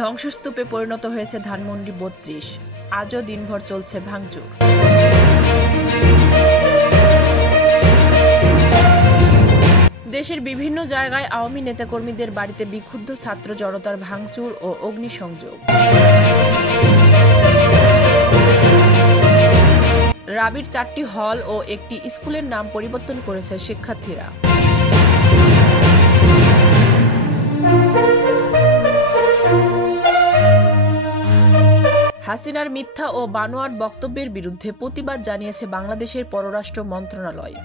ধ্বংসস্তূপে পরিণত হয়েছে ধানমন্ডি ৩২। আজও দিনভর চলছে ভাঙচুর। দেশের বিভিন্ন জায়গায় আওয়ামী নেতাকর্মীদের বাড়িতে বিক্ষুব্ধ ছাত্র জনতার ভাঙচুর ও অগ্নিসংযোগ। রাবির ৪টি হল ও একটি স্কুলের নাম পরিবর্তন করেছে শিক্ষার্থীরা। হাসিনার মিথ্যা ও বানোয়াট বক্তব্যের বিরুদ্ধে প্রতিবাদ জানিয়েছে বাংলাদেশের পররাষ্ট্র মন্ত্রণালয়।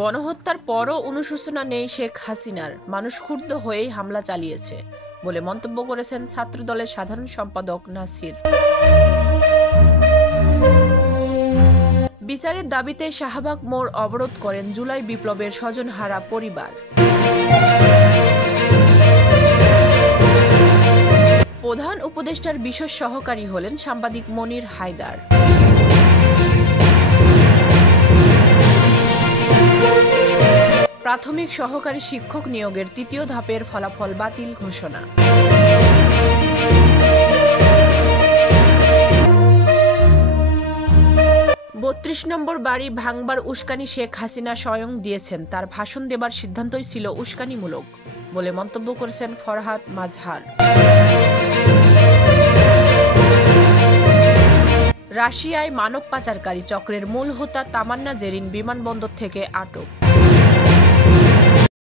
গণহত্যার পরও অনুশোচনা নেই শেখ হাসিনার, মানুষ ক্ষুব্ধ হয়েই হামলা চালিয়েছে বলে মন্তব্য করেছেন ছাত্রদলের সাধারণ সম্পাদক নাসির। বিচারের দাবিতে শাহবাগ মোড় অবরোধ করেন জুলাই বিপ্লবের স্বজনহারা পরিবার। প্রধান উপদেষ্টার বিশেষ সহকারী হলেন সাংবাদিক মনির হায়দার। প্রাথমিক সহকারী শিক্ষক নিয়োগের ৩য় ধাপের ফলাফল বাতিল ঘোষণা। ৩২ নম্বর বাড়ি ভাঙবার উস্কানি শেখ হাসিনা স্বয়ং দিয়েছেন, তার ভাষণ দেবার সিদ্ধান্তই ছিল উস্কানিমূলক বলে মন্তব্য করেছেন ফরহাদ মাজহার। রাশিয়ায় মানব পাচারকারী চক্রের মূল হোতা তামান্না জেরিন বিমানবন্দর থেকে আটক।